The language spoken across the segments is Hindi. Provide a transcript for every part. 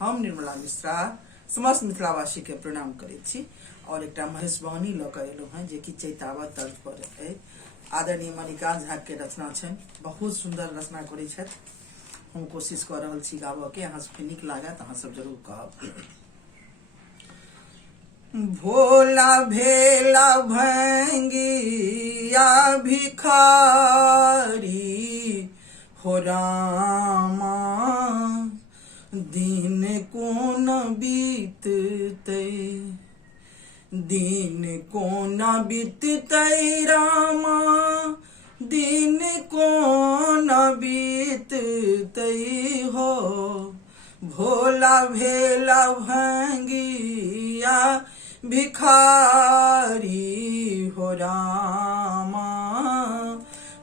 हम निर्मला मिश्रा समस्त मिथिलावासी के प्रणाम करै छी और एक महेशवाणी लऽ कऽ एलहुँ हैं जे कि चैतावत तर्ज पर है। आदरणीय मणिकांत झा के रचना छनि, बहुत सुंदर रचना करै छथि। हम कोशिश कर रहल छी गाबऽ के, अहाँ सबके नीक लागत अहाँ सब जरूर कहब। भोला भेला भंगिया भिखारी हो रामा, दिन कोन बीततै, दिन कोन बीततै रामा, दिन कोन बीततै हो। भोला भेला भंगिया भिखारी हो रामा,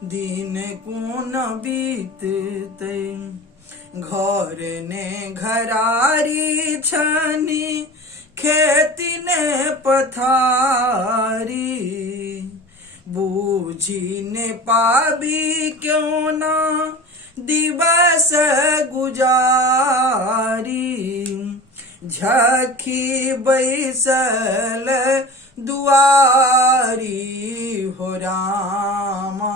दिन कोन बीततै। घर ने घरारी छनी, खेती ने पथारी, बूझी ने पाबी क्यों ना दिवस गुजारी। झखी बैसल दुआरी हो रामा,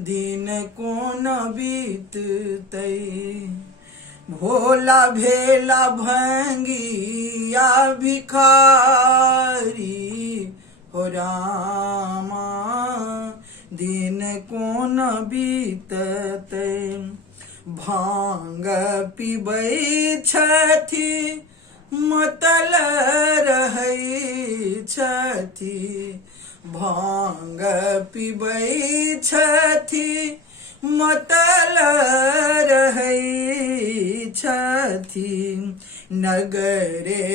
दिन कोन बीततै। भोला भेला भंगिया भिखारी हो रामा, दिन कोन बीततै। भांग पीबै छथि मतल रहै छथि, भांग पीबै छथि मतल रहै छथि। नगरे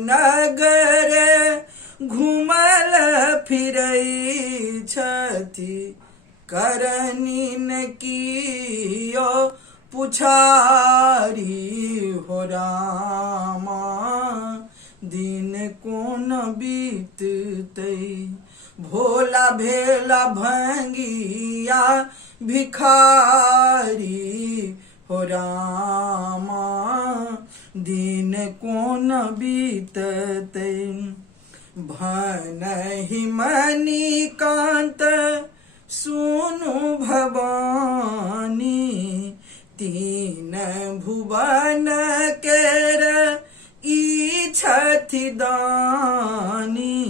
नगरे घुमल फिरै छथि, करनीन कियो पुछारी हो रामा, दिन कोन बीततै। भोला भेला भंगिया भिखारी हो रामा, दिन कोन बीततै। भनहि मणिकांत सुनु भवानी, तीन भुवन केर ई छथि दानी।